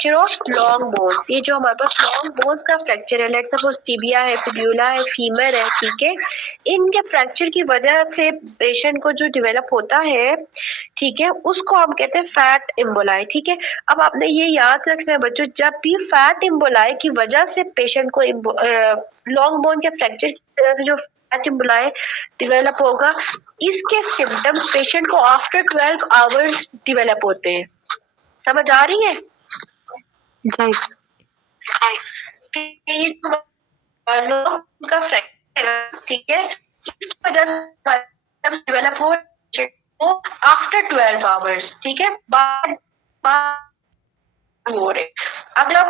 Fracture of long bones, ये जो हमारे पास लॉन्ग बोन्स का फ्रैक्चर है, लेट सपोज टिबिया है, फिब्यूला है, फीमर है, ठीक है, इनके फ्रैक्चर की वजह से पेशेंट को जो डेवलप होता है, ठीक है, उसको हम कहते हैं फैट एम्बोलाई। ठीक है, अब आपने ये याद रखना है बच्चों, जब भी फैट एम्बोलाई की वजह से पेशेंट को लॉन्ग बोन के फ्रैक्चर की वजह से जो फैट एम्बोलाई डेवलप होगा, इसके सिम्टम्स पेशेंट को आफ्टर 12 आवर्स डेवलप होते हैं। समझ आ रही है? का फ्रैक्चर, ठीक है, डेवलप हो आफ्टर 12 आवर्स, ठीक है, बाद हो रहे। अगला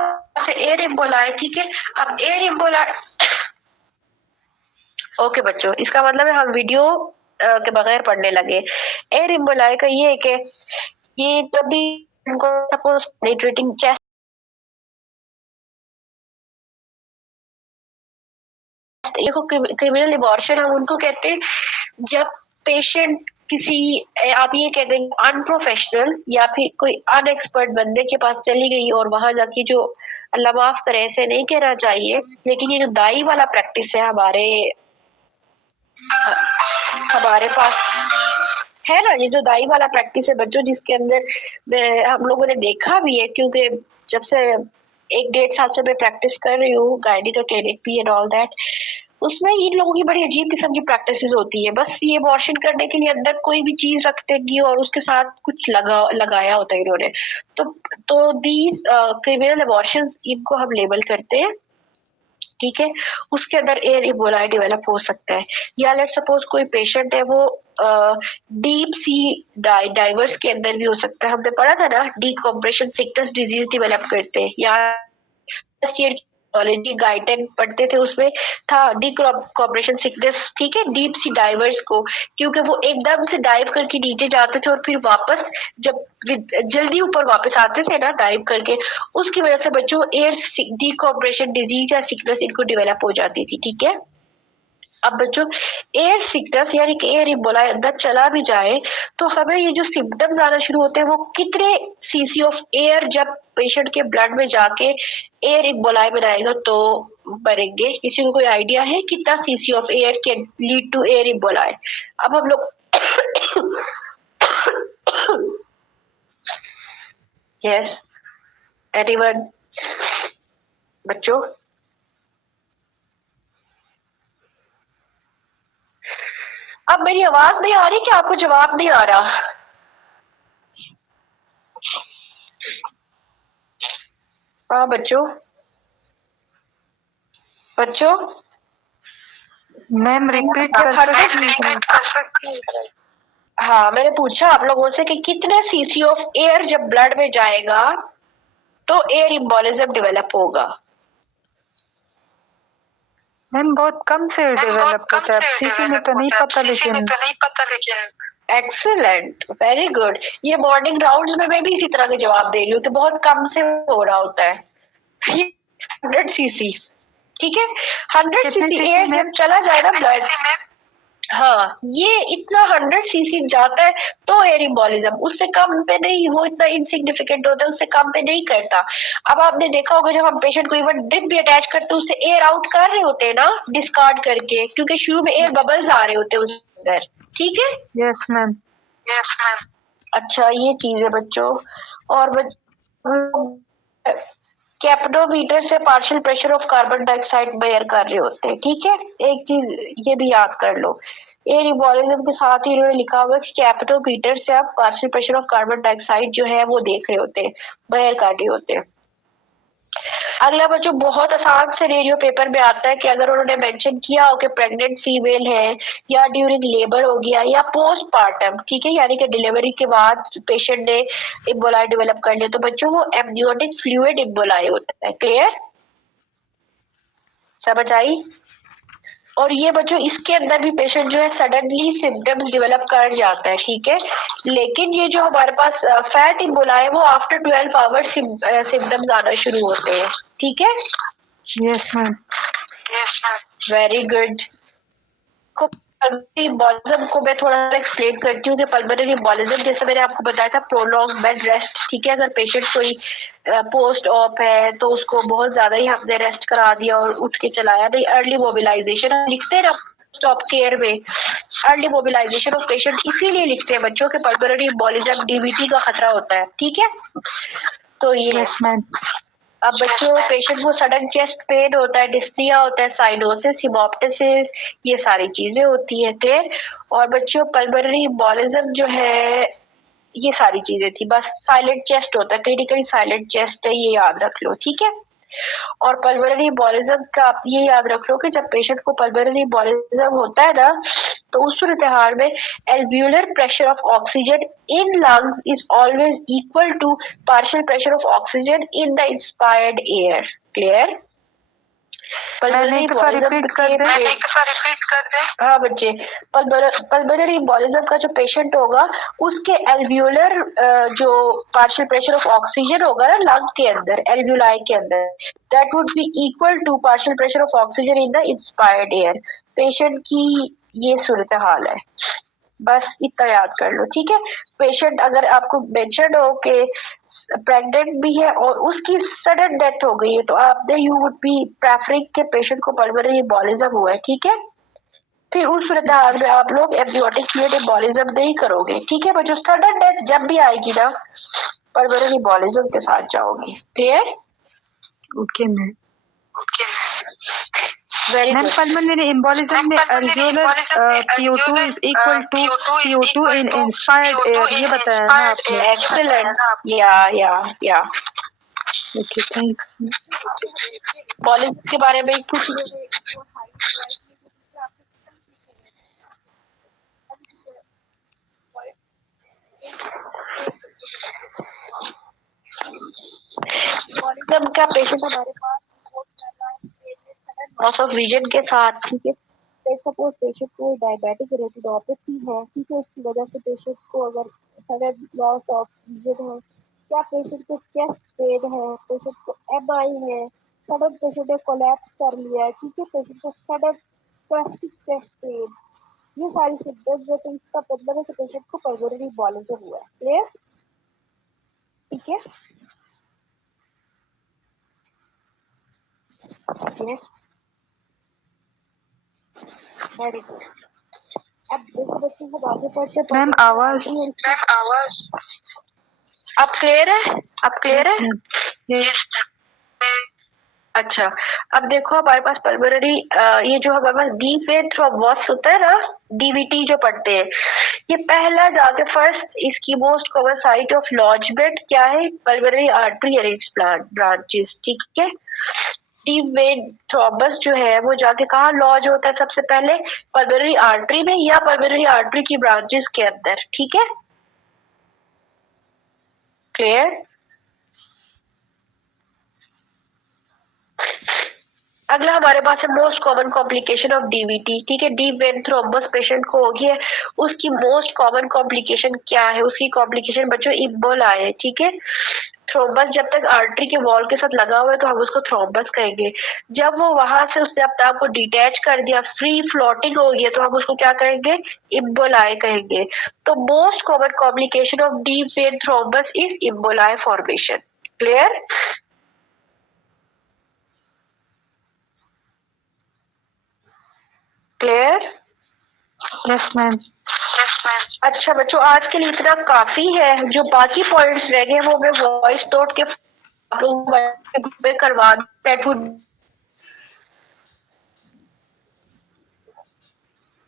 एयर एम्बोलाई, ठीक है, अब एयर एम्बोलाई, ओके बच्चों, इसका मतलब है हम वीडियो के बगैर पढ़ने लगे। एयर एम्बोलाई का ये है कि ये तभी उनको सपोज पेनिट्रेटिंग चेस्ट, देखो क्रिमिनल एबॉर्शन हम उनको कहते हैं जब पेशेंट किसी, आप ये कहते हैं अनप्रोफेशनल या फिर कोई अनएक्सपर्ट बंदे के पास चली गई और वहां जाके जो, अल्लाह माफ करे ऐसे नहीं कहना चाहिए, लेकिन ये जो दाई वाला प्रैक्टिस है हमारे पास है ना, ये जो दाई वाला प्रैक्टिस है बच्चों, जिसके अंदर हम लोगों ने देखा भी है, क्योंकि जब से 1-1.5 साल से मैं प्रैक्टिस कर रही हूँ गाइडी का क्लिनिक भी एंड ऑल दैट, उसमें इन लोगों की बड़ी अजीब किस्म की प्रैक्टिसेस होती है। बस ये अबॉर्शन करने के लिए अंदर कोई भी चीज रख देंगी और उसके साथ कुछ लगाया होता है इन्होंने। तो दीज क्रिमिनल अबॉर्शंस, इनको हम लेबल करते हैं, ठीक है। उसके अंदर एयर इबोलाई डेवलप हो सकता है, या लेट सपोज कोई पेशेंट है वो डीप सी डाइवर्स के अंदर भी हो सकता है। हमने पढ़ा था ना, डीकम्प्रेशन सिकनेस डिजीज डेवलप करते हैं, या गाइडेंस पढ़ते थे, उसमें था डीकम्प्रेशन सिकनेस, ठीक है, डीप सी डाइवर्स को, क्योंकि वो एकदम से डाइव करके नीचे जाते थे और फिर वापस जब जल्दी ऊपर वापस आते थे ना डाइव करके, उसकी वजह से बच्चों एयर डीकम्प्रेशन डिजीज या सिकनेस इनको डेवलप हो जाती थी, ठीक है। अब बच्चों एयर सिकनेस यानी कि एयर इबोलाई अंदर चला भी जाए तो हमें ये जो सिम्टम्स आना शुरू होते हैं वो कितने सीसी ऑफ एयर जब पेशेंट के ब्लड में जाके एयर इबोलाई बनाएगा तो बनेंगे। किसी को कोई आइडिया है कितना CC of air can lead to air emboli? अब हम लोग यस एनीवन बच्चों? अब मेरी आवाज नहीं आ रही कि आपको जवाब नहीं आ रहा? हाँ बच्चों, बच्चों मैम रिपीट कर सकती हैं? हाँ मैंने पूछा आप लोगों से कि कितने सीसी ऑफ एयर जब ब्लड में जाएगा तो एयर इम्बोलिज्म डेवलप होगा? मैम बहुत कम से डेवलप होता है, सीसी में तो नहीं पता, लेकिन एक्सीलेंट, वेरी गुड। ये मॉर्निंग राउंड्स में मैं भी इसी तरह के जवाब दे रही हूँ कि बहुत कम से हो रहा होता है। 100 सीसी, ठीक है, 100 सीसी एयर जब चला जाएगा ब्लड, हाँ ये इतना 100 सीसी जाता है तो एयर इम्बोलिज्म, उससे कम पे नहीं, वो इतना इनसिग्निफिकेंट होता है, उससे कम पे नहीं करता। अब आपने देखा होगा जब हम पेशेंट को इवन ड्रिप भी अटैच करते हैं उससे एयर आउट कर रहे होते हैं ना डिस्कार्ड करके, क्योंकि शुरू में एयर बबल्स आ रहे होते हैं उसके अंदर, ठीक है। Yes ma'am. अच्छा ये चीज है बच्चों। और कैप्नोमीटर से partial pressure of carbon dioxide measure कर रहे होते हैं, ठीक है। एक चीज ये भी याद कर लो, एयर इम्बोलिज्म के साथ ही इन्होंने लिखा हुआ है कि कैप्नोमीटर से आप partial pressure of carbon dioxide जो है वो देख रहे होते हैं, मेजर कर रहे होते हैं। अगला बच्चों बहुत आसान से रेडियो पेपर में आता है कि अगर उन्होंने मेंशन किया हो कि प्रेग्नेंट फीमेल है या ड्यूरिंग लेबर हो गया या पोस्टपार्टम, ठीक है, यानी कि डिलीवरी के बाद पेशेंट ने इम्बोलाई डेवलप कर लिया, तो बच्चों वो एमनियोटिक फ्लूइड इम्बोलाई होता है। क्लियर? समझ आई? और ये बच्चों इसके अंदर भी पेशेंट जो है सडनली सिम्टम्स डेवलप कर जाता है, ठीक है, लेकिन ये जो हमारे पास फैट इम्बोलाई है वो आफ्टर 12 आवर्स सिम्टम्स आना शुरू होते हैं, ठीक है। Yes ma'am. Very good. Pulmonary embolism को मैं थोड़ा सा एक्सप्लेन करती हूँ कि पल्मोनरी एम्बोलिज्म जैसे मैंने आपको बताया था प्रोलॉन्ग बेड रेस्ट, ठीक है। अगर पेशेंट कोई पोस्ट ऑप है तो उसको बहुत ज्यादा ही हमने रेस्ट करा दिया और उठ के चलाया नहीं, अर्ली मोबिलाइजेशन हम लिखते हैं ना पोस्ट ऑप केयर में, अर्ली मोबिलाइजेशन ऑफ पेशेंट इसीलिए लिखते हैं बच्चों के पल्मोनरी एम्बोलिज्म डीवीटी का खतरा होता है, ठीक है। तो ये यस मैम। अब बच्चों पेशेंट को सडन चेस्ट पेन होता है, डिस्निया होता है, साइनोसिस, हिमोप्टिसिस, ये सारी चीजें होती है, क्लियर। और बच्चों पल्मोनरी एम्बोलिज्म जो है ये सारी चीजें थी, बस साइलेंट चेस्ट होता है, क्लिनिकली साइलेंट चेस्ट है, ये याद रख लो, ठीक है। और पल्मोनरी एम्बोलिज्म का आप ये याद रख लो कि जब पेशेंट को पल्मोनरी एम्बोलिज्म होता है ना तो उस सूरत हाल में alveolar pressure of oxygen in lungs is always equal to partial pressure of oxygen in the inspired air, clear. मैंने एक दफा रिपीट कर दे। हाँ बच्चे, पल्मोनरी एम्बोलिज्म का जो पेशेंट होगा उसके एल्वियोलर जो पार्शियल प्रेशर ऑफ ऑक्सीजन होगा ना लंग के अंदर, एल्वियोलाई के अंदर, that would be equal to partial pressure of oxygen in the inspired air. Patient की ये सूरत हाल है, बस इतना याद कर लो, ठीक है। पेशेंट अगर आपको मेंशन हो कि प्रेग्नेंट भी है और उसकी सडन डेथ हो गई है तो आपने यू वुड बी प्रेफरिंग के पेशेंट को पल्मोनरी एम्बोलिज्म हुआ है, ठीक है। फिर उस सूरत हाल में आप लोग एम्नियोटिक फ्लूइड एम्बोलिज्म नहीं करोगे, ठीक है बच्चों। सडन डेथ जब भी आएगी ना पल्मोनरी एम्बोलिज्म के साथ जाओगे, clear. Okay ma'am. Very ma'am good. Pulmonary embolism में alveolar PO2 is equal to PO2 in inspired air, ये बताया ना आपने। एक्सीलेंट, या ओके थैंक्स। एम्बोलिज्म के बारे में कुछ एम्बोलिज्म का पेशेंट हमारे पास रिपोर्ट कर रहा है लॉस ऑफ विजन के साथ, ठीक है। सपोज पेशेंट को डायबिटिक रेटिनोपैथी है, ठीक है, उसकी वजह से पेशेंट को अगर सडन लॉस ऑफ विजन है, क्या पेशेंट को चेस्ट पेन है, पेशेंट को एमआई है, सडन पेशेंट ने कोलैप्स कर लिया है, ठीक है, पेशेंट को सडन प्लास्टिक चेस्ट पेन, ये सारी सिम्टम्स है तो इसका मतलब है कि पेशेंट को पल्मोनरी एम्बोलिज्म हुआ है, क्लियर, ठीक है। Yes. Very good. अब देखो बच्चों को आगे बढ़ते मैम आवाज अब क्लियर है, अब क्लियर है। यस अच्छा, अब देखो हमारे पास पल्मोनरी ये जो हमारे पास डीप वेन थ्रोम्बोसिस होता है ना, डीवीटी जो पढ़ते हैं, ये पहला जाके फर्स्ट इसकी मोस्ट कॉमन साइट ऑफ लॉन्चमेंट क्या है, पल्मोनरी आर्टरी अरेंज ब्रांचेस, ठीक है। डीप वेन थ्रोम्बस जो है वो जाके कहाँ लॉज होता है सबसे पहले, पल्मोनरी आर्टरी में या पल्मोनरी आर्टरी की ब्रांचेस के अंदर, ठीक है, क्लियर। अगला हमारे पास है most common complication of DVT, ठीक है। डीप वेन थ्रोम्बस पेशेंट को होगी है, उसकी मोस्ट कॉमन कॉम्प्लिकेशन क्या है, उसकी कॉम्प्लिकेशन बच्चों इम्बोला है, ठीक है। थ्रोम्बस जब तक आर्टरी के वॉल के साथ लगा हुआ है तो हम उसको थ्रोम्बस कहेंगे, जब वो वहां से उसने अपने आप को डिटैच कर दिया, फ्री फ्लोटिंग हो गई तो हम उसको क्या कहेंगे, इम्बोलाए कहेंगे। तो most common complication of deep vein thrombus is emboli formation, clear. Clear, yes ma'am. अच्छा बच्चों आज के लिए इतना काफी है, जो बाकी पॉइंट्स रह गए वो मैं वॉइस नोट के में करवा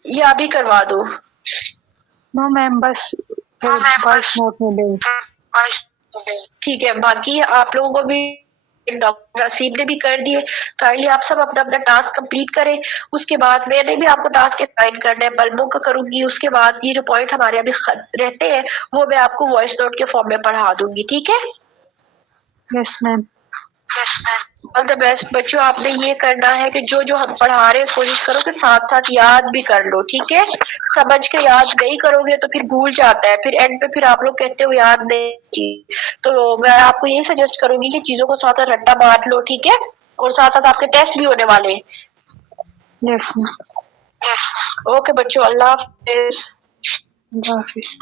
या भी करवा दो। नो मैम बस वॉइस नोट में दे। ठीक है, बाकी आप लोगों को भी डॉक्टर असीम ने भी कर दिए, काइंडली आप सब अपना अपना टास्क कंप्लीट करें। उसके बाद मैंने भी आपको टास्क असाइन करना है, बल्बों का करूंगी, उसके बाद ये जो पॉइंट हमारे अभी रहते हैं वो मैं आपको वॉइस नोट के फॉर्म में पढ़ा दूंगी, ठीक है। Yes ma'am. All the best बच्चों, आपने ये करना है कि जो जो हम पढ़ा रहे हैं कोशिश करो कि साथ साथ याद भी कर लो, ठीक है। समझ के याद नहीं करोगे तो फिर भूल जाता है, फिर एंड पे फिर आप लोग कहते हो याद नहीं, तो मैं आपको यही सजेस्ट करूंगी कि चीजों को साथ साथ रट्टा मार लो, ठीक है। और साथ साथ आपके टेस्ट भी होने वाले हैं। Yes ma'am. ओके बच्चों, अल्लाह हाफिज। अल्लाह हाफिज।